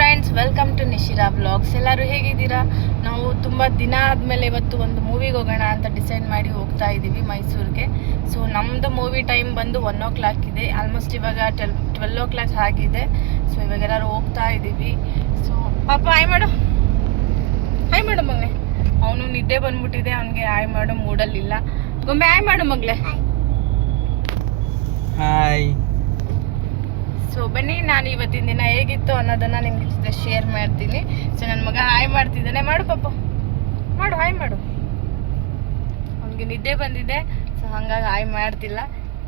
Friends, welcome to Nishira blogs. ಎಲ್ಲರೂ ಹೇಗಿದ್ದೀರಾ? ನಾವು ತುಂಬ ದಿನ ಆದಮೇಲೆ ಇವತ್ತು ಒಂದು ಮೂವಿಗೆ ಹೋಗೋಣ ಅಂತ ಡಿಸೈಡ್ ಮಾಡಿ ಹೋಗ್ತಾ ಇದ್ದೀವಿ ಮೈಸೂರಿಗೆ. ಸೊ ನಮ್ಮದು ಮೂವಿ ಟೈಮ್ ಬಂದು 1 o'clock ಇದೆ. ಆಲ್ಮೋಸ್ಟ್ ಇವಾಗ 12 o'clock ಆಗಿದೆ. ಸೊ ಇವಾಗ ಎಲ್ಲರೂ ಹೋಗ್ತಾ ಇದ್ದೀವಿ. ಸೊ ಪಾಪ ಹಾಯ್ ಮಾಡು ಮಗನೇ. ಅವನು ನಿದ್ದೆ ಬಂದ್ಬಿಟ್ಟಿದೆ, ಅವನಿಗೆ ಹಾಯ್ ಮಾಡು ಮೂಡಲ್ಲಿಲ್ಲ. ಗೊಂಬೆ ಹಾಯ್ ಮಾಡು ಮಗಳೇ. ಹಾಯ್. ಸೊ ಬನ್ನಿ, ನಾನು ಇವತ್ತಿನ ದಿನ ಹೇಗಿತ್ತು ಅನ್ನೋದನ್ನು ನಿಮ್ಗೆ ಜೊತೆ ಶೇರ್ ಮಾಡ್ತೀನಿ. ಸೊ ನನ್ನ ಮಗ ಹಾಯ್ ಮಾಡ್ತಿದ್ದಾನೆ. ಮಾಡು ಪಾಪ, ಮಾಡು ಹಾಯ್ ಮಾಡು. ಅವನಿಗೆ ನಿದ್ದೆ ಬಂದಿದೆ, ಸೊ ಹಾಗಾಗಿ ಹಾಯ್ ಮಾಡ್ತಿಲ್ಲ.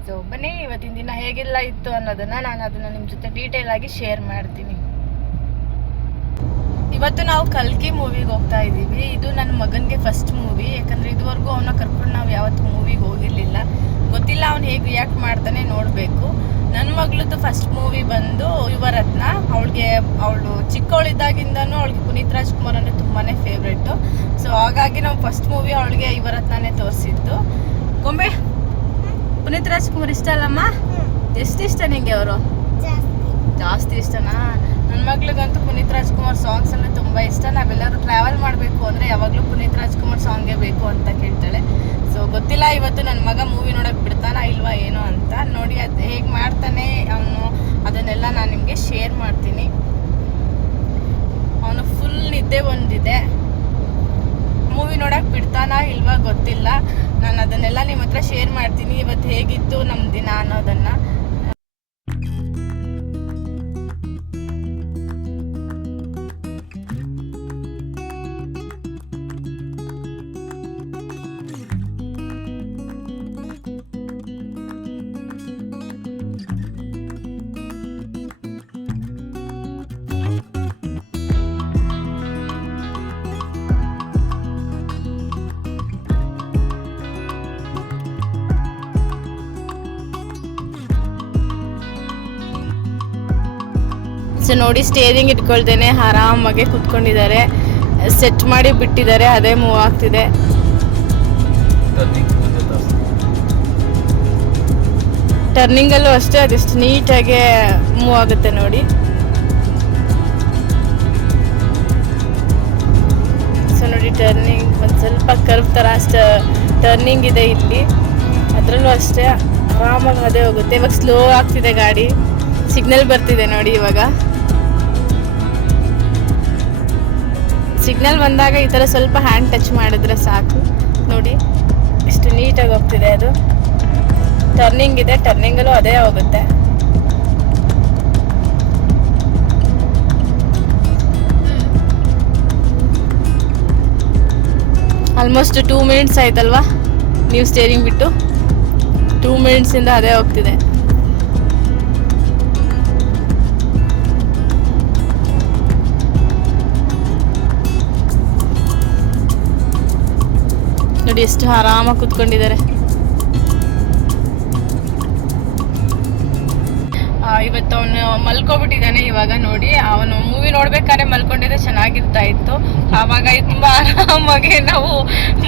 ಸೊ ಬನ್ನಿ, ಇವತ್ತಿನ ದಿನ ಹೇಗೆಲ್ಲ ಇತ್ತು ಅನ್ನೋದನ್ನು ನಾನು ಅದನ್ನು ನಿಮ್ಮ ಜೊತೆ ಡೀಟೇಲ್ ಆಗಿ ಶೇರ್ ಮಾಡ್ತೀನಿ. ಇವತ್ತು ನಾವು ಕಲ್ಕಿ ಮೂವಿಗೆ ಹೋಗ್ತಾ ಇದ್ದೀವಿ. ಇದು ನನ್ನ ಮಗನಿಗೆ ಫಸ್ಟ್ ಮೂವಿ, ಯಾಕಂದರೆ ಇದುವರೆಗೂ ಅವನ್ನ ಕರ್ಕೊಂಡು ನಾವು ಯಾವತ್ತು ಮೂವಿಗೆ ಹೋಗಿರಲಿಲ್ಲ. ಗೊತ್ತಿಲ್ಲ ಅವ್ನು ಹೇಗೆ ರಿಯಾಕ್ಟ್ ಮಾಡ್ತಾನೆ, ನೋಡಬೇಕು. ನನ್ನ ಮಗಳದ್ದು ಫಸ್ಟ್ ಮೂವಿ ಬಂದು ಯುವರತ್ನ. ಅವಳು ಚಿಕ್ಕವಳಿದ್ದಾಗಿಂದನೂ ಅವಳಿಗೆ ಪುನೀತ್ ರಾಜ್ಕುಮಾರ್ ಅಂದರೆ ತುಂಬಾ ಫೇವ್ರೆಟ್ಟು. ಸೊ ಹಾಗಾಗಿ ನಾವು ಫಸ್ಟ್ ಮೂವಿ ಅವಳಿಗೆ ಯುವರತ್ನನೇ ತೋರಿಸಿದ್ದು. ಗೊಂಬೆ, ಪುನೀತ್ ರಾಜ್ಕುಮಾರ್ ಇಷ್ಟ ಅಲ್ಲಮ್ಮ? ಎಷ್ಟು ಇಷ್ಟ ನಿಂಗೆ ಅವರು? ಜಾಸ್ತಿ ಇಷ್ಟನಾ? ನನ್ನ ಮಗಳಿಗಂತೂ ಪುನೀತ್ ರಾಜ್ಕುಮಾರ್ ಸಾಂಗ್ಸ್ ಅಂದರೆ ತುಂಬ ಇಷ್ಟ. ನಾವೆಲ್ಲರೂ ಟ್ರಾವೆಲ್ ಮಾಡಬೇಕು ಅಂದರೆ ಯಾವಾಗಲೂ ಪುನೀತ್ ರಾಜ್ಕುಮಾರ್ ಸಾಂಗೇ ಬೇಕು ಅಂತ ಕೇಳ್ತಾಳೆ. ಸೊ ಗೊತ್ತಿಲ್ಲ ಇವತ್ತು ನನ್ನ ಮಗ ಮೂವಿ ನೋಡೋಕೆ ಬಿಡ್ತಾನಾ ಇಲ್ವಾ ಏನೋ ಅಂತ. ನೋಡಿ ಅದು ಹೇಗೆ ಮಾಡ್ತಾನೆ ಅವನು, ಅದನ್ನೆಲ್ಲ ನಾನು ನಿಮಗೆ ಶೇರ್ ಮಾಡ್ತೀನಿ. ಅವನು ಫುಲ್ ನಿದ್ದೆ ಬಂದಿದೆ. ಮೂವಿ ನೋಡೋಕೆ ಬಿಡ್ತಾನಾ ಇಲ್ವಾ ಗೊತ್ತಿಲ್ಲ. ನಾನು ಅದನ್ನೆಲ್ಲ ನಿಮ್ಮ ಹತ್ರ ಶೇರ್ ಮಾಡ್ತೀನಿ, ಇವತ್ತು ಹೇಗಿತ್ತು ನಮ್ಮ ದಿನ ಅನ್ನೋದನ್ನು. ಸೊ ನೋಡಿ, ಸ್ಟೇರಿಂಗ್ ಇಟ್ಕೊಳ್ದೇನೆ ಆರಾಮಾಗೆ ಕೂತ್ಕೊಂಡಿದ್ದಾರೆ. ಸೆಟ್ ಮಾಡಿ ಬಿಟ್ಟಿದ್ದಾರೆ, ಅದೇ ಮೂವ್ ಆಗ್ತಿದೆ. ಟರ್ನಿಂಗಲ್ಲೂ ಅಷ್ಟೇ ಅದೆಷ್ಟು ನೀಟಾಗಿ ಮೂವ್ ಆಗುತ್ತೆ ನೋಡಿ. ಸೊ ನೋಡಿ, ಟರ್ನಿಂಗ್ ಒಂದು ಸ್ವಲ್ಪ ಕರ್ವ್ ಥರ ಅಷ್ಟು ಟರ್ನಿಂಗ್ ಇದೆ ಇಲ್ಲಿ. ಅದರಲ್ಲೂ ಅಷ್ಟೇ ಆರಾಮಾಗಿ ಅದೇ ಹೋಗುತ್ತೆ. ಇವಾಗ ಸ್ಲೋ ಆಗ್ತಿದೆ ಗಾಡಿ, ಸಿಗ್ನಲ್ ಬರ್ತಿದೆ ನೋಡಿ. ಇವಾಗ ಸಿಗ್ನಲ್ ಬಂದಾಗ ಈ ಥರ ಸ್ವಲ್ಪ ಹ್ಯಾಂಡ್ ಟಚ್ ಮಾಡಿದ್ರೆ ಸಾಕು. ನೋಡಿ ಎಷ್ಟು ನೀಟಾಗಿ ಹೋಗ್ತಿದೆ ಅದು. ಟರ್ನಿಂಗ್ ಇದೆ, ಟರ್ನಿಂಗಲ್ಲೂ ಅದೇ ಹೋಗುತ್ತೆ. ಆಲ್ಮೋಸ್ಟ್ 2 minutes ಆಯ್ತಲ್ವಾ ನೀವು ಸ್ಟೇರಿಂಗ್ ಬಿಟ್ಟು? 2 minutesಯಿಂದ ಅದೇ ಹೋಗ್ತಿದೆ. ನೋಡಿ ಎಷ್ಟು ಆರಾಮಾಗಿ ಕೂತ್ಕೊಂಡಿದ್ದಾರೆ. ಇವತ್ತು ಅವನು ಮಲ್ಕೊಬಿಟ್ಟಿದ್ದಾನೆ. ಇವಾಗ ನೋಡಿ, ಅವನು ಮೂವಿ ನೋಡ್ಬೇಕಾದ್ರೆ ಮಲ್ಕೊಂಡಿದ್ರೆ ಚೆನ್ನಾಗಿರ್ತಾ ಇತ್ತು. ಆವಾಗ ತುಂಬ ಆರಾಮಾಗಿ ನಾವು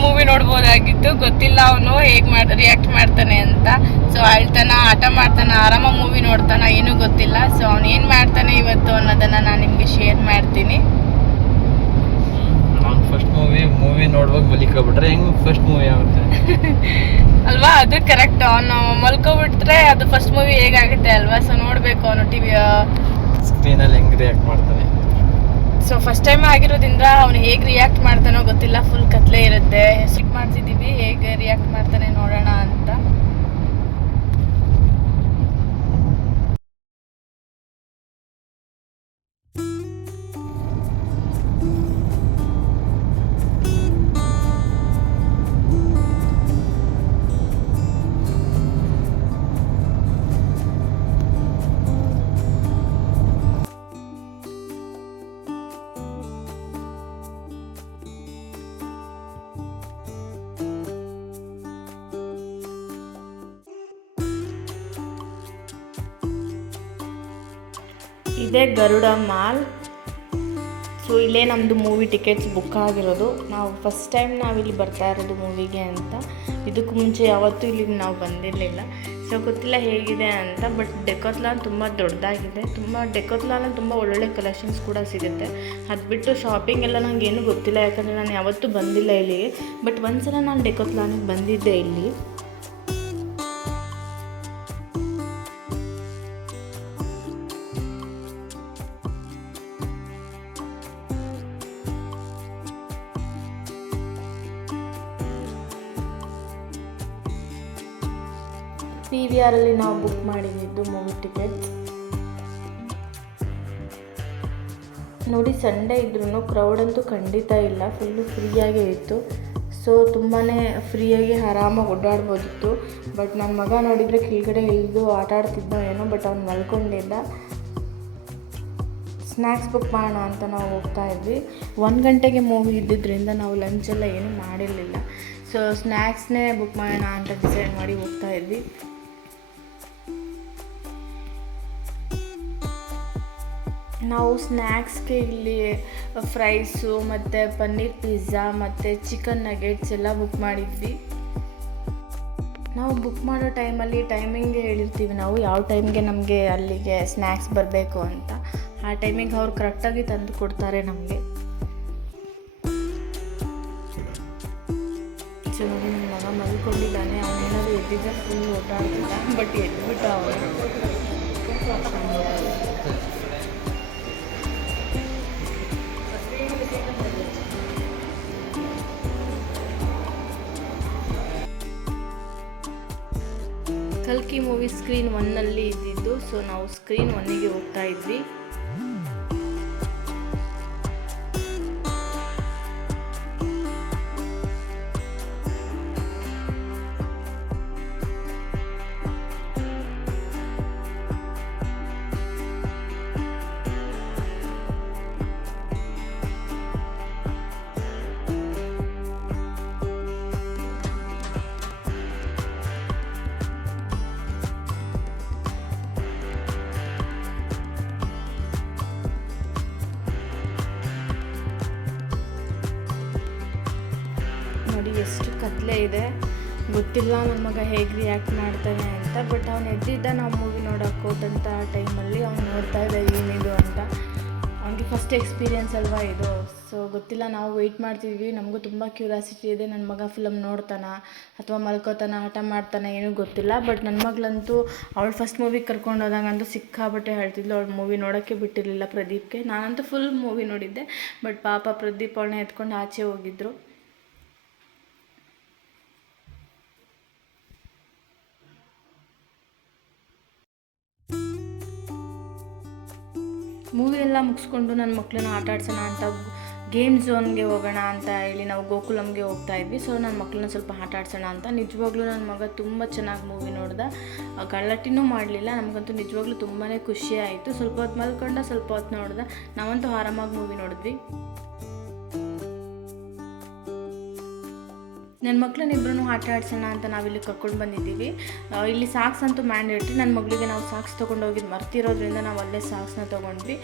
ಮೂವಿ ನೋಡ್ಬೋದಾಗಿತ್ತು. ಗೊತ್ತಿಲ್ಲ ಅವನು ಹೇಗೆ ರಿಯಾಕ್ಟ್ ಮಾಡ್ತಾನೆ ಅಂತ. ಸೊ ಅಳ್ತಾನ, ಆಟ ಮಾಡ್ತಾನ, ಆರಾಮಾಗಿ ಮೂವಿ ನೋಡ್ತಾನ, ಏನೂ ಗೊತ್ತಿಲ್ಲ. ಸೊ ಅವ್ನು ಏನು ಮಾಡ್ತಾನೆ ಇವತ್ತು ಅನ್ನೋದನ್ನು ನಾನು ನಿಮಗೆ ಶೇರ್ ಮಾಡ್ತೀನಿ. ಫಸ್ಟ್ ಮೂವಿ ನೋಡುವಾಗ ಮಲಿಕೊಬಿಟ್ರೆ ಹೆಂಗ್ ಫಸ್ಟ್ ಮೂವಿ ಆಗುತ್ತೆ ಅಲ್ವಾ? ಅದು ಕರೆಕ್ಟ್. ಅವನು ಮಲ್ಕೊಬಿಟ್ರೆ ಅದು ಫಸ್ಟ್ ಮೂವಿ ಹೇಗಾಗುತ್ತೆ ಅಲ್ವಾ? ಸೊ ನೋಡಬೇಕು ಅವನು ಟಿವಿ ಸ್ಕ್ರೀನಲ್ಲಿ ಹೆಂಗ್ ರಿಯಾಕ್ಟ್ ಮಾಡ್ತಾನೆ. ಸೊ ಫಸ್ಟ್ ಟೈಮ್ ಆಗಿರೋದ್ರಿಂದ ಅವನು ಹೇಗೆ ರಿಯಾಕ್ಟ್ ಮಾಡ್ತಾನೋ ಗೊತ್ತಿಲ್ಲ. ಫುಲ್ ಕತ್ಲೆ ಇರುತ್ತೆ. ಸಿಕ್ ಮಾಡ್ತಿದ್ದೀವಿ, ಹೇಗೆ ರಿಯಾಕ್ಟ್ ಮಾಡ್ತಾನೆ ನೋಡೋಣ ಅಂತ. ಇದೇ ಗರುಡ ಮಾಲ್. ಸೊ ಇಲ್ಲೇ ನಮ್ಮದು ಮೂವಿ ಟಿಕೆಟ್ಸ್ ಬುಕ್ ಆಗಿರೋದು. ನಾವು ಫಸ್ಟ್ ಟೈಮ್ ನಾವಿಲ್ಲಿ ಬರ್ತಾ ಇರೋದು ಮೂವಿಗೆ ಅಂತ. ಇದಕ್ಕೂ ಮುಂಚೆ ಯಾವತ್ತೂ ಇಲ್ಲಿಗೆ ನಾವು ಬಂದಿರಲಿಲ್ಲ. ಸೊ ಗೊತ್ತಿಲ್ಲ ಹೇಗಿದೆ ಅಂತ. ಬಟ್ ಡೆಕೋತ್ಲಾನ್ ತುಂಬ ದೊಡ್ಡದಾಗಿದೆ. ಡೆಕೋತ್ಲಾನಲ್ಲಿ ತುಂಬ ಒಳ್ಳೊಳ್ಳೆ ಕಲೆಕ್ಷನ್ಸ್ ಕೂಡ ಸಿಗುತ್ತೆ. ಅದು ಬಿಟ್ಟು ಶಾಪಿಂಗ್ ಎಲ್ಲ ನನಗೆ ಏನೂ ಗೊತ್ತಿಲ್ಲ, ಯಾಕಂದರೆ ನಾನು ಯಾವತ್ತೂ ಬಂದಿಲ್ಲ ಇಲ್ಲಿಗೆ. ಬಟ್ ಒಂದ್ಸಲ ನಾನು ಡೆಕೋತ್ಲಾನಿಗೆ ಬಂದಿದ್ದೆ ಇಲ್ಲಿ. PVR ಅಲ್ಲಿ ನಾವು ಬುಕ್ ಮಾಡಿದ್ದು ಮೂವಿ ಟಿಕೆಟ್ಸ್. ನೋಡಿ, ಸಂಡೇ ಇದ್ರೂ ಕ್ರೌಡ್ ಅಂತೂ ಖಂಡಿತ ಇಲ್ಲ, ಫುಲ್ಲು ಫ್ರೀಯಾಗೇ ಇತ್ತು. ಸೊ ತುಂಬಾ ಫ್ರೀಯಾಗಿ ಆರಾಮಾಗಿ ಓಡಾಡ್ಬೋದಿತ್ತು. ಬಟ್ ನನ್ನ ಮಗ ನೋಡಿದರೆ ಕೆಳಗಡೆ ಇಳಿದು ಆಟ ಆಡ್ತಿದ್ದೋ ಏನೋ, ಬಟ್ ಅವ್ನು ಮಲ್ಕೊಂಡಿದ್ದ. ಸ್ನ್ಯಾಕ್ಸ್ ಬುಕ್ ಮಾಡೋಣ ಅಂತ ನಾವು ಹೋಗ್ತಾ ಇದ್ವಿ. 1 ಗಂಟೆಗೆ ಮೂವಿ ಇದ್ದಿದ್ದರಿಂದ ನಾವು ಲಂಚೆಲ್ಲ ಏನೂ ಮಾಡಿರಲಿಲ್ಲ. ಸೊ ಸ್ನ್ಯಾಕ್ಸ್ನೇ ಬುಕ್ ಮಾಡೋಣ ಅಂತ ಡಿಸೈಡ್ ಮಾಡಿ ಹೋಗ್ತಾ ಇದ್ವಿ. ನಾವು ಸ್ನ್ಯಾಕ್ಸ್ಗೆ ಇಲ್ಲಿ ಫ್ರೈಸು ಮತ್ತು ಪನ್ನೀರ್ ಪಿಜ್ಜಾ ಮತ್ತು ಚಿಕನ್ ನಗೆಟ್ಸ್ ಎಲ್ಲ ಬುಕ್ ಮಾಡಿದ್ವಿ. ನಾವು ಬುಕ್ ಮಾಡೋ ಟೈಮಿಂಗ್ ಹೇಳಿರ್ತೀವಿ ನಾವು ಯಾವ ಟೈಮ್ಗೆ ನಮಗೆ ಅಲ್ಲಿಗೆ ಸ್ನ್ಯಾಕ್ಸ್ ಬರಬೇಕು ಅಂತ. ಆ ಟೈಮಿಗೆ ಅವ್ರು ಕರೆಕ್ಟಾಗಿ ತಂದು ಕೊಡ್ತಾರೆ ನಮಗೆ. ಸೊ ನೋಡಿ, ನನ್ನ ಮಗ ಮಲ್ಕೊಂಡಿದ್ದಾನೆ. ಅವನೇನಾದ್ರು ಎದ್ದಿದ್ದರೆ ಫುಲ್ ಓಡಾಡ್ತಿದ್ದ, ಬಟ್ ಎದ್ಬಿಟ್ಟು ಅವನು. ಕಲ್ಕಿ ಮೂವಿ ಸ್ಕ್ರೀನ್ 1 ಇದ್ದಿದ್ದು. ಸೊ ನಾವು ಸ್ಕ್ರೀನ್ 1ಗೆ ಹೋಗ್ತಾ ಇದ್ವಿ. ನೋಡಿ ಎಷ್ಟು ಕತ್ಲೆ ಇದೆ, ಗೊತ್ತಿಲ್ಲ ನನ್ನ ಮಗ ಹೇಗೆ ರಿಯಾಕ್ಟ್ ಮಾಡ್ತಾನೆ ಅಂತ. ಬಟ್ ಅವ್ನು ಎದ್ದಿದ್ದ ನಾವು ಮೂವಿ ನೋಡೋಕೆ ಹೋದಂಥ ಟೈಮಲ್ಲಿ ಅವ್ನು ನೋಡ್ತಾ ಇದ್ದ ಏನಿದು ಅಂತ. ಅವನಿಗೆ ಫಸ್ಟ್ ಎಕ್ಸ್ಪೀರಿಯೆನ್ಸ್ ಅಲ್ವಾ ಇದು. ಸೊ ಗೊತ್ತಿಲ್ಲ, ನಾವು ವೆಯ್ಟ್ ಮಾಡ್ತಿದ್ವಿ. ನಮಗೂ ತುಂಬ ಕ್ಯೂರಿಯಾಸಿಟಿ ಇದೆ, ನನ್ನ ಮಗ ಫಿಲಮ್ ನೋಡ್ತಾನ ಅಥವಾ ಮಲ್ಕೋತಾನ, ಆಟ ಮಾಡ್ತಾನೆ, ಏನೂ ಗೊತ್ತಿಲ್ಲ. ಬಟ್ ನನ್ನ ಮಗಳಂತೂ ಅವಳು ಫಸ್ಟ್ ಮೂವಿಗೆ ಕರ್ಕೊಂಡು ಹೋದಾಗಂತೂ ಸಿಕ್ಕಾಬಟ್ಟೆ ಹೇಳ್ತಿದ್ಲು. ಅವಳು ಮೂವಿ ನೋಡೋಕ್ಕೆ ಬಿಟ್ಟಿರಲಿಲ್ಲ ಪ್ರದೀಪ್ಗೆ. ನಾನಂತೂ ಫುಲ್ ಮೂವಿ ನೋಡಿದ್ದೆ. ಬಟ್ ಪಾಪ ಪ್ರದೀಪ್ ಅವಳನ್ನ ಎತ್ಕೊಂಡು ಆಚೆ ಹೋಗಿದ್ರು. ಮೂವಿ ಎಲ್ಲ ಮುಗಿಸ್ಕೊಂಡು ನನ್ನ ಮಕ್ಕಳನ್ನ ಆಟ ಆಡ್ಸೋಣ ಅಂತ ಗೇಮ್ ಝೋನ್ಗೆ ಹೋಗೋಣ ಅಂತ ಹೇಳಿ ನಾವು ಗೋಕುಲಮ್ಗೆ ಹೋಗ್ತಾ ಇದ್ವಿ. ಸೊ ನನ್ನ ಮಕ್ಕಳನ್ನ ಸ್ವಲ್ಪ ಆಟ ಆಡ್ಸೋಣ ಅಂತ. ನಿಜವಾಗ್ಲೂ ನನ್ನ ಮಗ ತುಂಬ ಚೆನ್ನಾಗಿ ಮೂವಿ ನೋಡ್ದೆ, ಗಲಾಟೆನೂ ಮಾಡಲಿಲ್ಲ. ನಮಗಂತೂ ನಿಜವಾಗ್ಲೂ ತುಂಬಾ ಖುಷಿ ಆಯಿತು. ಸ್ವಲ್ಪ ಹೊತ್ತು ಮಲ್ಕೊಂಡ, ಸ್ವಲ್ಪ ಹೊತ್ತು ನೋಡ್ದೆ. ನಾವಂತೂ ಆರಾಮಾಗಿ ಮೂವಿ ನೋಡಿದ್ವಿ. ನನ್ನ ಮಕ್ಕಳನ್ನಿಬ್ಬರೂ ಆಟ ಆಡ್ಸೋಣ ಅಂತ ನಾವಿಲ್ಲಿ ಕರ್ಕೊಂಡು ಬಂದಿದ್ದೀವಿ. ಇಲ್ಲಿ ಸಾಕ್ಸ್ ಅಂತೂ ಮ್ಯಾಂಡೇಟ್ರಿ. ನನ್ನ ಮಗಳಿಗೆ ನಾವು ಸಾಕ್ಸ್ ತೊಗೊಂಡು ಹೋಗಿದ್ದು ಮರ್ತಿರೋದ್ರಿಂದ ನಾವು ಅಲ್ಲೇ ಸಾಕ್ಸ್ನ ತೊಗೊಂಡ್ವಿ.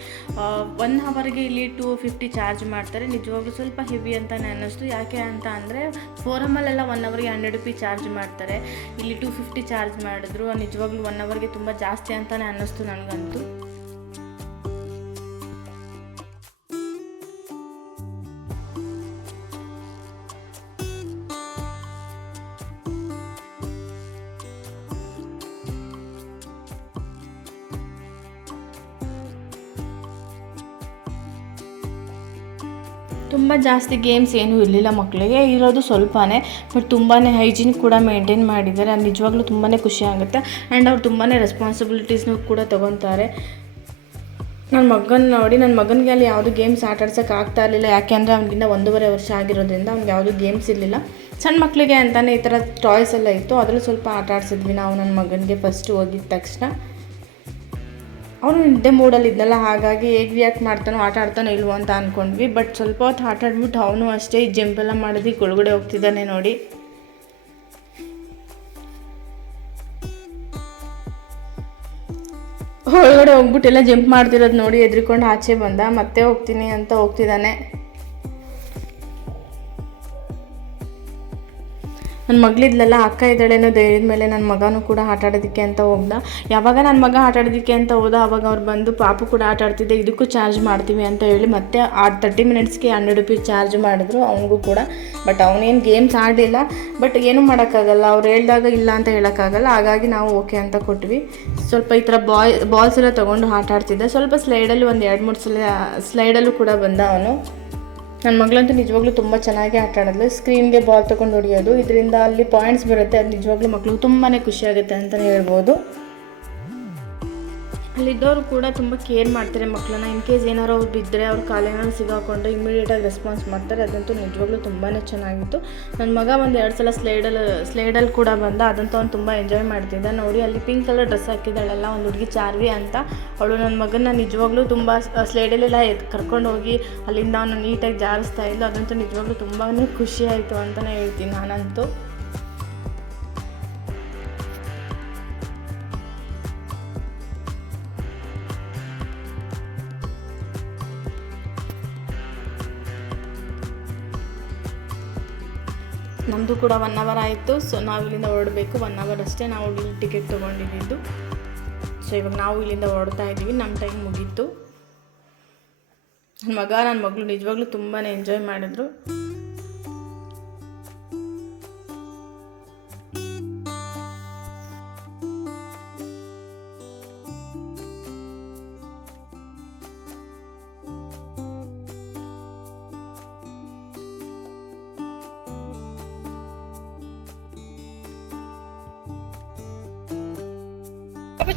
1 ಅವರ್ಗೆ ಇಲ್ಲಿ 250 ಚಾರ್ಜ್ ಮಾಡ್ತಾರೆ. ನಿಜವಾಗ್ಲೂ ಸ್ವಲ್ಪ ಹೆವಿ ಅಂತಲೇ ಅನ್ನಿಸ್ತು. ಯಾಕೆ ಅಂತ ಅಂದರೆ ಫೋರಮಲ್ಲೆಲ್ಲ 1 ಅವರ್ಗೆ 100 ರೂಪಾಯಿ ಚಾರ್ಜ್ ಮಾಡ್ತಾರೆ, ಇಲ್ಲಿ 250 ಚಾರ್ಜ್ ಮಾಡಿದ್ರು. ನಿಜವಾಗ್ಲೂ 1 ಅವರ್ಗೆ ತುಂಬ ಜಾಸ್ತಿ ಅಂತಲೇ ಅನ್ನಿಸ್ತು ನನಗಂತೂ. ತುಂಬ ಜಾಸ್ತಿ ಗೇಮ್ಸ್ ಏನೂ ಇರಲಿಲ್ಲ ಮಕ್ಕಳಿಗೆ, ಇರೋದು ಸ್ವಲ್ಪನೇ. ಬಟ್ ತುಂಬಾ ಹೈಜೀನ್ ಕೂಡ ಮೇಂಟೈನ್ ಮಾಡಿದ್ದಾರೆ. ಅದು ನಿಜವಾಗ್ಲೂ ತುಂಬಾ ಖುಷಿ ಆಗುತ್ತೆ. ಆ್ಯಂಡ್ ಅವ್ರು ತುಂಬಾ ರೆಸ್ಪಾನ್ಸಿಬಿಲಿಟೀಸ್ನೂ ಕೂಡ ತೊಗೊತಾರೆ. ನನ್ನ ಮಗನ ನೋಡಿ, ನನ್ನ ಮಗನಿಗೆ ಅಲ್ಲಿ ಯಾವುದೂ ಗೇಮ್ಸ್ ಆಟ ಆಡ್ಸೋಕೆ ಆಗ್ತಾ ಇರಲಿಲ್ಲ. ಯಾಕೆ ಅಂದರೆ ಅವ್ನಿಗಿಂತ 1.5 ವರ್ಷ ಆಗಿರೋದ್ರಿಂದ ಅವ್ನಿಗೆ ಯಾವುದೂ ಗೇಮ್ಸ್ ಇರಲಿಲ್ಲ. ಸಣ್ಣ ಮಕ್ಕಳಿಗೆ ಅಂತಲೇ ಈ ಥರ ಟಾಯ್ಸ್ ಎಲ್ಲ ಇತ್ತು, ಅದರಲ್ಲಿ ಸ್ವಲ್ಪ ಆಟ ಆಡಿಸಿದ್ವಿ ನಾವು ನನ್ನ ಮಗನಿಗೆ ಫಸ್ಟ್ ಹೋಗಿದ ತಕ್ಷಣ. ಅವನು ನಿದ್ದೆ ಮೂಡಲ್ಲಿ ಇದ್ನಲ್ಲ, ಹಾಗಾಗಿ ಹೇಗೆ ರಿಯಾಕ್ಟ್ ಮಾಡ್ತಾನೋ, ಆಟ ಆಡ್ತಾನೋ ಇಲ್ವೋ ಅಂತ ಅಂದ್ಕೊಂಡ್ವಿ. ಬಟ್ ಸ್ವಲ್ಪ ಹೊತ್ತು ಆಟ ಆಡ್ಬಿಟ್ಟು ಅವನು ಅಷ್ಟೇ ಜಂಪೆಲ್ಲ ಮಾಡಿದ್ವಿ, ಒಳಗಡೆ ಹೋಗ್ತಿದ್ದಾನೆ ನೋಡಿ. ಒಳಗಡೆ ಹೋಗ್ಬಿಟ್ಟು ಎಲ್ಲ ಜಂಪ್ ಮಾಡ್ತಿರೋದು ನೋಡಿ ಎದ್ರಿಕೊಂಡು ಆಚೆ ಬಂದ. ಮತ್ತೆ ಹೋಗ್ತೀನಿ ಅಂತ ಹೋಗ್ತಿದ್ದಾನೆ. ನನ್ನ ಮಗಳಿದ್ಲಲ್ಲ, ಅಕ್ಕ ಇದ್ದಾಳೇನೋ ಧೈರ್ಯದ ಮೇಲೆ ನನ್ನ ಮಗನೂ ಕೂಡ ಆಟ ಆಡೋದಕ್ಕೆ ಅಂತ ಹೋಗ್ದ. ಯಾವಾಗ ನನ್ನ ಮಗ ಆಟ ಆಡೋದಕ್ಕೆ ಅಂತ ಹೋದ ಅವಾಗ ಅವ್ರು ಬಂದು ಪಾಪು ಕೂಡ ಆಟ ಆಡ್ತಿದ್ದೆ, ಇದಕ್ಕೂ ಚಾರ್ಜ್ ಮಾಡ್ತೀವಿ ಅಂತ ಹೇಳಿ ಮತ್ತೆ 30 ಮಿನಿಟ್ಸ್ಗೆ 100 ರೂಪೀಸ್ ಚಾರ್ಜ್ ಮಾಡಿದ್ರು ಅವನಿಗೂ ಕೂಡ. ಬಟ್ ಅವನೇನು ಗೇಮ್ಸ್ ಆಡಲಿಲ್ಲ. ಬಟ್ ಏನೂ ಮಾಡೋಕ್ಕಾಗಲ್ಲ, ಅವ್ರು ಹೇಳ್ದಾಗ ಇಲ್ಲ ಅಂತ ಹೇಳೋಕ್ಕಾಗಲ್ಲ. ಹಾಗಾಗಿ ನಾವು ಓಕೆ ಅಂತ ಕೊಟ್ವಿ. ಸ್ವಲ್ಪ ಈ ಥರ ಬಾಲ್ಸ್ ಎಲ್ಲ ತೊಗೊಂಡು ಆಟ ಆಡ್ತಿದ್ದೆ. ಸ್ವಲ್ಪ ಸ್ಲೈಡಲ್ಲಿ ಒಂದು 2-3 ಸಲ ಸ್ಲೈಡಲ್ಲೂ ಕೂಡ ಬಂದ ಅವನು. ನನ್ನ ಮಗಳಂತೂ ನಿಜವಾಗ್ಲೂ ತುಂಬ ಚೆನ್ನಾಗಿ ಆಟ ಆಡಿದ್ಲು. ಸ್ಕ್ರೀನ್ಗೆ ಬಾಲ್ ತೊಗೊಂಡು ಹೊಡಿಯೋದು, ಇದರಿಂದ ಅಲ್ಲಿ ಪಾಯಿಂಟ್ಸ್ ಬರುತ್ತೆ. ಅದು ನಿಜವಾಗ್ಲೂ ಮಕ್ಕಳು ತುಂಬಾ ಖುಷಿಯಾಗುತ್ತೆ ಅಂತಲೇ ಹೇಳ್ಬೋದು. ಅಲ್ಲಿದ್ದವರು ಕೂಡ ತುಂಬ ಕೇರ್ ಮಾಡ್ತಾರೆ ಮಕ್ಕಳನ್ನ. ಇನ್ ಕೇಸ್ ಏನಾರು ಅವ್ರು ಬಿದ್ದರೆ ಅವ್ರ ಕಾಲೇನಾದ್ರು ಸಿಗಾಕೊಂಡು ಇಮಿಡಿಯೇಟಾಗಿ ರೆಸ್ಪಾನ್ಸ್ ಮಾಡ್ತಾರೆ. ಅದಂತೂ ನಿಜವಾಗ್ಲೂ ತುಂಬಾ ಚೆನ್ನಾಗಿತ್ತು. ನನ್ನ ಮಗ ಒಂದು 2 ಸಲ ಸ್ಲೈಡಲ್ಲಿ ಕೂಡ ಬಂದ. ಅದಂತೂ ಅವ್ನು ತುಂಬ ಎಂಜಾಯ್ ಮಾಡ್ತಿದ್ದ. ನೋಡಿ ಅಲ್ಲಿ ಪಿಂಕ್ ಕಲರ್ ಡ್ರೆಸ್ ಹಾಕಿದ್ದಾಳಲ್ಲ ಒಂದು ಹುಡುಗಿ, ಚಾರ್ವಿ ಅಂತ. ಅವಳು ನನ್ನ ಮಗನ ನಿಜವಾಗ್ಲೂ ತುಂಬ ಸ್ಲೈಡಲ್ಲೆಲ್ಲ ಕರ್ಕೊಂಡು ಹೋಗಿ ಅಲ್ಲಿಂದ ಅವನು ನೀಟಾಗಿ ಜಾರಿಸ್ತಾ ಇದ್ಲು. ಅದಂತೂ ನಿಜವಾಗ್ಲೂ ತುಂಬಾ ಖುಷಿ ಆಯಿತು ಅಂತಲೇ ಹೇಳ್ತೀನಿ ನಾನಂತೂ. ನಮ್ಮದು ಕೂಡ 1 ಅವರ್ ಆಯಿತು. ಸೊ ನಾವು ಇಲ್ಲಿಂದ ಹೊರಡಬೇಕು. 1 ಅವರ್ ಅಷ್ಟೇ ನಾವು ಇಲ್ಲಿ ಟಿಕೆಟ್ ತೊಗೊಂಡಿದ್ದು. ಸೊ ಇವಾಗ ನಾವು ಇಲ್ಲಿಂದ ಹೊರಡ್ತಾ ಇದ್ದೀವಿ. ನಮ್ಮ ಟೈಮ್ ಮುಗೀತು. ನನ್ನ ಮಗ ನನ್ನ ಮಗಳು ನಿಜವಾಗ್ಲೂ ತುಂಬಾ ಎಂಜಾಯ್ ಮಾಡಿದ್ರು.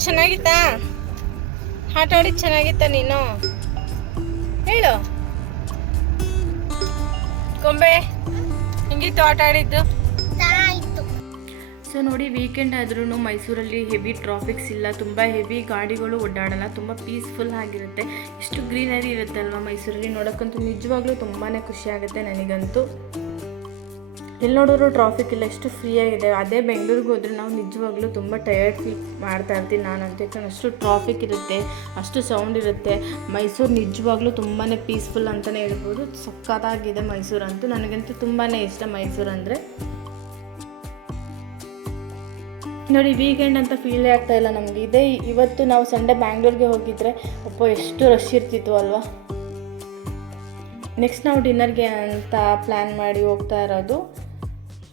ಚೆನ್ನಾಗಿತ್ತಾ ಆಟ ಆಡಿದ್ದು? ಚೆನ್ನಾಗಿತ್ತ ನೀನು ಹೇಳು ಗೊಂಬೆ, ಹೆಂಗಿತ್ತು ಆಟ ಆಡಿದ್ದು? ಸೊ ನೋಡಿ, ವೀಕೆಂಡ್ ಆದ್ರೂ ಮೈಸೂರಲ್ಲಿ ಹೆವಿ ಟ್ರಾಫಿಕ್ಸ್ ಇಲ್ಲ, ತುಂಬ ಹೆವಿ ಗಾಡಿಗಳು ಓಡಾಡಲ್ಲ, ತುಂಬ ಪೀಸ್ಫುಲ್ ಆಗಿರುತ್ತೆ. ಎಷ್ಟು ಗ್ರೀನರಿ ಇರುತ್ತೆ ಅಲ್ವಾ ಮೈಸೂರಲ್ಲಿ, ನೋಡೋಕ್ಕಂತೂ ನಿಜವಾಗ್ಲೂ ತುಂಬಾ ಖುಷಿ ಆಗುತ್ತೆ ನನಗಂತೂ. ಎಲ್ಲಿ ನೋಡಿದ್ರು ಟ್ರಾಫಿಕ್ ಇಲ್ಲ, ಎಷ್ಟು ಫ್ರೀಯಾಗಿದೆ. ಅದೇ ಬೆಂಗಳೂರಿಗೆ ಹೋದರೆ ನಾವು ನಿಜವಾಗ್ಲೂ ತುಂಬ ಟಯರ್ಡ್ ಫೀಲ್ ಮಾಡ್ತಾ ಇರ್ತೀನಿ ನಾನಂತೂ. ಯಾಕಂದ್ರೆ ಅಷ್ಟು ಟ್ರಾಫಿಕ್ ಇರುತ್ತೆ, ಅಷ್ಟು ಸೌಂಡ್ ಇರುತ್ತೆ. ಮೈಸೂರು ನಿಜವಾಗ್ಲೂ ತುಂಬಾ ಪೀಸ್ಫುಲ್ ಅಂತಲೇ ಹೇಳ್ಬೋದು. ಸಕ್ಕತ್ತಾಗಿದೆ ಮೈಸೂರು ಅಂತೂ. ನನಗಂತೂ ತುಂಬಾ ಇಷ್ಟ ಮೈಸೂರು ಅಂದರೆ. ನೋಡಿ, ವೀಕೆಂಡ್ ಅಂತ ಫೀಲೇ ಆಗ್ತಾ ಇಲ್ಲ ನಮಗೆ. ಇವತ್ತು ನಾವು ಸಂಡೇ ಬ್ಯಾಂಗ್ಳೂರಿಗೆ ಹೋಗಿದ್ರೆ ಎಷ್ಟು ರಶ್ ಇರ್ತಿತ್ತು ಅಲ್ವಾ. ನೆಕ್ಸ್ಟ್ ನಾವು ಡಿನ್ನರ್ಗೆ ಅಂತ ಪ್ಲ್ಯಾನ್ ಮಾಡಿ ಹೋಗ್ತಾ ಇರೋದು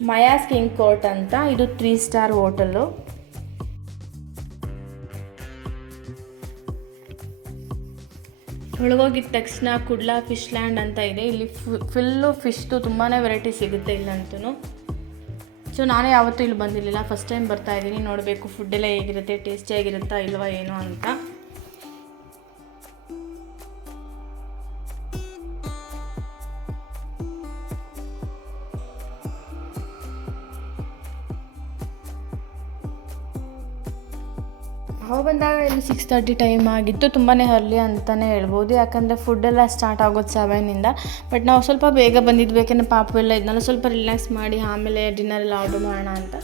ಮಯಾಸ್ ಕಿಂಗ್ ಕೋರ್ಟ್ ಅಂತ. ಇದು 3 ಸ್ಟಾರ್ ಹೋಟೆಲ್ಲು. ಒಳಗೋಗಿದ ತಕ್ಷಣ ಕುಡ್ಲಾ ಫಿಶ್ ಲ್ಯಾಂಡ್ ಅಂತ ಇದೆ. ಇಲ್ಲಿ ಫುಲ್ಲು ಫಿಶ್ದು ತುಂಬಾ ವೆರೈಟಿ ಸಿಗುತ್ತೆ ಇಲ್ಲಂತೂ. ಸೊ ನಾನೇ ಯಾವತ್ತೂ ಇಲ್ಲಿ ಬಂದಿರಲಿಲ್ಲ, ಫಸ್ಟ್ ಟೈಮ್ ಬರ್ತಾ ಇದ್ದೀನಿ. ನೋಡಬೇಕು ಫುಡ್ಡೆಲ್ಲ ಹೇಗಿರುತ್ತೆ, ಟೇಸ್ಟಿಯಾಗಿರುತ್ತಾ ಇಲ್ವಾ ಏನೋ ಅಂತ. ನಾವು ಬಂದಾಗ ಇಲ್ಲಿ 6:30 ಟೈಮ್ ಆಗಿತ್ತು. ತುಂಬಾ ಅರ್ಲಿ ಅಂತಲೇ ಹೇಳ್ಬೋದು, ಯಾಕಂದರೆ ಫುಡ್ಡೆಲ್ಲ ಸ್ಟಾರ್ಟ್ ಆಗೋದು 7ಇಂದ. ಬಟ್ ನಾವು ಸ್ವಲ್ಪ ಬೇಗ ಬಂದಿದ್ವಿ, ಯಾಕೆಂದರೆ ಪಾಪು ಎಲ್ಲ ಇದನ್ನೆಲ್ಲ ಸ್ವಲ್ಪ ರಿಲ್ಯಾಕ್ಸ್ ಮಾಡಿ ಆಮೇಲೆ ಡಿನ್ನರೆಲ್ಲ ಆರ್ಡರ್ ಮಾಡೋಣ ಅಂತ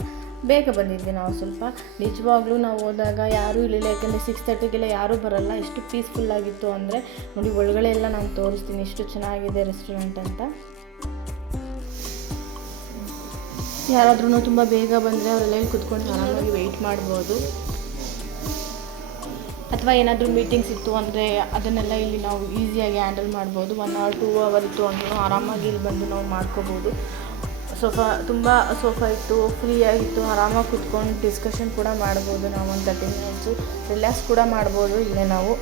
ಬೇಗ ಬಂದಿದ್ವಿ ನಾವು ಸ್ವಲ್ಪ. ನಿಜವಾಗ್ಲೂ ನಾವು ಹೋದಾಗ ಯಾರೂ ಇರಲಿಲ್ಲ, ಯಾಕೆಂದರೆ 6:30ಗೆಲ್ಲ ಯಾರೂ ಬರೋಲ್ಲ. ಎಷ್ಟು ಪೀಸ್ಫುಲ್ಲಾಗಿತ್ತು ಅಂದರೆ ನೋಡಿ, ಒಳಗಡೆ ಎಲ್ಲ ನಾನು ತೋರಿಸ್ತೀನಿ ಎಷ್ಟು ಚೆನ್ನಾಗಿದೆ ರೆಸ್ಟೋರೆಂಟ್ ಅಂತ. ಯಾರಾದ್ರೂ ತುಂಬ ಬೇಗ ಬಂದರೆ ಅವರೆಲ್ಲ ಇಲ್ಲಿ ಕುತ್ಕೊಂಡು ಆರಾಮಾಗಿ ವೆಯ್ಟ್ ಮಾಡ್ಬೋದು. ಅಥವಾ ಏನಾದರೂ ಮೀಟಿಂಗ್ಸ್ ಇತ್ತು ಅಂದರೆ ಅದನ್ನೆಲ್ಲ ಇಲ್ಲಿ ನಾವು ಈಸಿಯಾಗಿ ಹ್ಯಾಂಡಲ್ ಮಾಡ್ಬೋದು. 1 hour 2 hour ಇತ್ತು ಅಂದ್ರೂ ಆರಾಮಾಗಿ ಇಲ್ಲಿ ಬಂದು ನಾವು ಮಾಡ್ಕೋಬೋದು. ಸೋಫಾ ಇತ್ತು, ಫ್ರೀಯಾಗಿತ್ತು, ಆರಾಮಾಗಿ ಕುತ್ಕೊಂಡು ಡಿಸ್ಕಷನ್ ಕೂಡ ಮಾಡ್ಬೋದು. ನಾವು ಒಂದು 30 ಮಿನಿಟ್ಸು ರಿಲ್ಯಾಕ್ಸ್ ಕೂಡ ಮಾಡ್ಬೋದು ಇಲ್ಲೇ ನಾವು.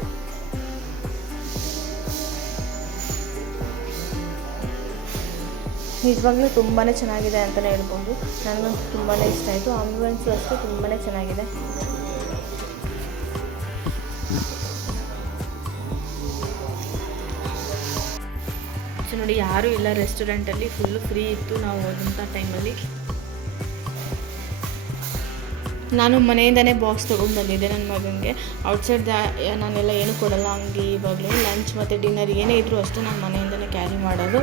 ನಿಜವಾಗ್ಲೂ ತುಂಬಾ ಚೆನ್ನಾಗಿದೆ ಅಂತಲೇ ಹೇಳ್ಬೋದು. ನನಗಂತೂ ತುಂಬಾ ಇಷ್ಟ ಆಯಿತು. ಆಂಬಿಯನ್ಸು ಅಷ್ಟೇ ತುಂಬಾ ಚೆನ್ನಾಗಿದೆ. ಸೊ ನೋಡಿ, ಯಾರೂ ಇಲ್ಲ ರೆಸ್ಟೋರೆಂಟಲ್ಲಿ, ಫುಲ್ಲು ಫ್ರೀ ಇತ್ತು ನಾವು ಹೋದಂಥ ಟೈಮಲ್ಲಿ. ನಾನು ಮನೆಯಿಂದನೇ ಬಾಕ್ಸ್ ತೊಗೊಂಡು ಬಂದಿದ್ದೆ ನನ್ನ ಮಗನಿಗೆ. ಔಟ್ಸೈಡ್ ನಾನೆಲ್ಲ ಏನೂ ಕೊಡಲ್ಲ ಹಂಗೆ. ಇವಾಗಲೂ ಲಂಚ್ ಮತ್ತು ಡಿನ್ನರ್ ಏನೇ ಇದ್ದರೂ ಅಷ್ಟೇ ನಾನು ಮನೆಯಿಂದನೇ ಕ್ಯಾರಿ ಮಾಡೋದು.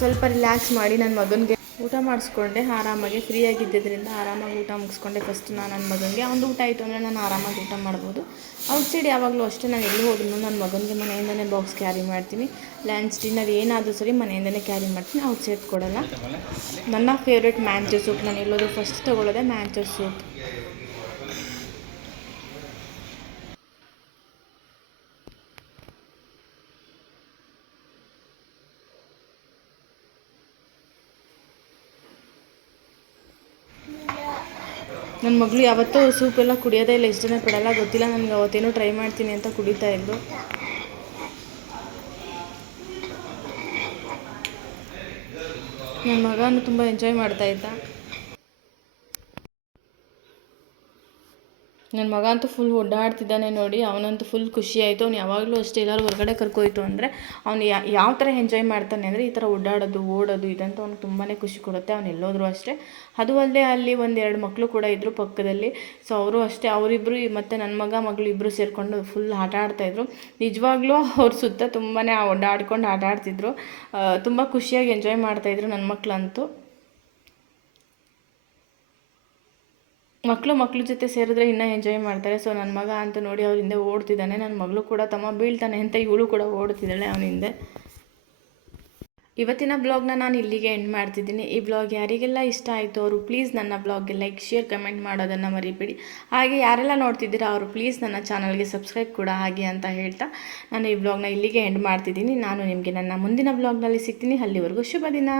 ಸ್ವಲ್ಪ ರಿಲ್ಯಾಕ್ಸ್ ಮಾಡಿ ನನ್ನ ಮಗನಿಗೆ ಔಟ್ ಮಾಡಿಸ್ಕೊಂಡೆ ಆರಾಮಾಗಿ ಫ್ರೀಯಾಗಿದ್ದರಿಂದ ಆರಾಮಾಗಿ ಊಟ ಮುಗಿಸ್ಕೊಂಡೆ ಫಸ್ಟ್ ನಾನು ನನ್ನ ಮಗನಿಗೆ ಅವ್ನು ಊಟ ಆಯಿತು ಅಂದರೆ ನಾನು ಆರಾಮಾಗಿ ಊಟ ಮಾಡ್ಬೋದು. ಔಟ್ಸೈಡ್ ಯಾವಾಗಲೂ ಅಷ್ಟೇ ನಾನು ಎಲ್ಲಿ ಹೋದ್ರೂ ನನ್ನ ಮಗನಿಗೆ ಮನೆಯಿಂದನೇ ಬಾಕ್ಸ್ ಕ್ಯಾರಿ ಮಾಡ್ತೀನಿ. ಲಂಚ್ ಡಿನ್ನರ್ ಏನಾದರೂ ಸರಿ ಮನೆಯಿಂದನೇ ಕ್ಯಾರಿ ಮಾಡ್ತೀನಿ, ಔಟ್ಸೈಡ್ ಕೊಡೋಲ್ಲ. ನನ್ನ ಫೇವ್ರೆಟ್ ಮ್ಯಾಂಚೋ ಸೂಪ್, ನಾನು ಎಲ್ಲೋದು ಫಸ್ಟ್ ತೊಗೊಳ್ಳೋದೆ ಮ್ಯಾಂಚೋ ಸೂಪ್. ನನ್ನ ಮಗಳು ಯಾವತ್ತೂ ಸೂಪೆಲ್ಲ ಕುಡಿಯೋದೇ ಇಲ್ಲ, ಇಷ್ಟನೇ ಪಡಲ್ಲ, ಗೊತ್ತಿಲ್ಲ ನನಗೆ ಅವತ್ತೇನೋ ಟ್ರೈ ಮಾಡ್ತೀನಿ ಅಂತ ಕುಡಿತಾ ಇದ್ದು. ನನ್ನ ಮಗನೂ ತುಂಬ ಎಂಜಾಯ್ ಮಾಡ್ತಾಯಿದ್ದ. ನನ್ನ ಮಗ ಅಂತೂ ಫುಲ್ ಓಡಾಡ್ತಿದ್ದಾನೆ ನೋಡಿ, ಅವನಂತೂ ಫುಲ್ ಖುಷಿ ಆಯಿತು. ಅವ್ನು ಯಾವಾಗಲೂ ಅಷ್ಟೇ ಎಲ್ಲರೂ ಹೊರಗಡೆ ಕರ್ಕೋಯ್ತು ಅಂದರೆ ಅವ್ನು ಯಾವ ಥರ ಎಂಜಾಯ್ ಮಾಡ್ತಾನೆ ಅಂದರೆ ಈ ಥರ ಓಡಾಡೋದು ಓಡೋದು ಇದಂತೂ ಅವ್ನಿಗೆ ತುಂಬಾ ಖುಷಿ ಕೊಡುತ್ತೆ. ಅವ್ನು ಎಲ್ಲೋದ್ರೂ ಅಷ್ಟೇ. ಅದು ಅಲ್ಲದೆ ಅಲ್ಲಿ 1-2 ಮಕ್ಕಳು ಕೂಡ ಇದ್ದರು ಪಕ್ಕದಲ್ಲಿ. ಸೊ ಅವರು ಅಷ್ಟೇ, ಅವರಿಬ್ಬರು ಮತ್ತು ನನ್ನ ಮಗಳು ಇಬ್ಬರು ಸೇರಿಕೊಂಡು ಫುಲ್ ಆಟ ಆಡ್ತಾಯಿದ್ರು. ನಿಜವಾಗ್ಲೂ ಅವ್ರ ಸುತ್ತ ತುಂಬಾ ಓಡಾಡ್ಕೊಂಡು ಆಟ ಆಡ್ತಿದ್ರು. ತುಂಬ ಖುಷಿಯಾಗಿ ಎಂಜಾಯ್ ಮಾಡ್ತಾಯಿದ್ರು ನನ್ನ ಮಕ್ಕಳಂತೂ. ಮಕ್ಕಳು ಜೊತೆ ಸೇರಿದ್ರೆ ಇನ್ನೂ ಎಂಜಾಯ್ ಮಾಡ್ತಾರೆ. ಸೊ ನನ್ನ ಮಗ ಅಂತ ನೋಡಿ ಅವ್ರ ಹಿಂದೆ ಓಡ್ತಿದ್ದಾನೆ. ನನ್ನ ಮಗಳು ಕೂಡ ತಮ್ಮ ಬೀಳ್ತಾನೆ ಅಂತ ಇವಳು ಕೂಡ ಓಡ್ತಿದ್ದಾಳೆ ಅವನ ಹಿಂದೆ. ಇವತ್ತಿನ ಬ್ಲಾಗ್ನ ನಾನು ಇಲ್ಲಿಗೆ ಎಂಡ್ ಮಾಡ್ತಿದ್ದೀನಿ. ಈ ಬ್ಲಾಗ್ ಯಾರಿಗೆಲ್ಲ ಇಷ್ಟ ಆಯಿತು ಅವರು ಪ್ಲೀಸ್ ನನ್ನ ಬ್ಲಾಗ್ಗೆ ಲೈಕ್ ಶೇರ್ ಕಮೆಂಟ್ ಮಾಡೋದನ್ನು ಮರಿಬೇಡಿ. ಹಾಗೆ ಯಾರೆಲ್ಲ ನೋಡ್ತಿದ್ದೀರಾ ಅವರು ಪ್ಲೀಸ್ ನನ್ನ ಚಾನಲ್ಗೆ ಸಬ್ಸ್ಕ್ರೈಬ್ ಕೂಡ ಹಾಗೆ ಅಂತ ಹೇಳ್ತಾ ನಾನು ಈ ಬ್ಲಾಗ್ನ ಇಲ್ಲಿಗೆ ಎಂಡ್ ಮಾಡ್ತಿದ್ದೀನಿ. ನಾನು ನಿಮಗೆ ನನ್ನ ಮುಂದಿನ ಬ್ಲಾಗ್ನಲ್ಲಿ ಸಿಗ್ತೀನಿ. ಅಲ್ಲಿವರೆಗೂ ಶುಭ ದಿನ.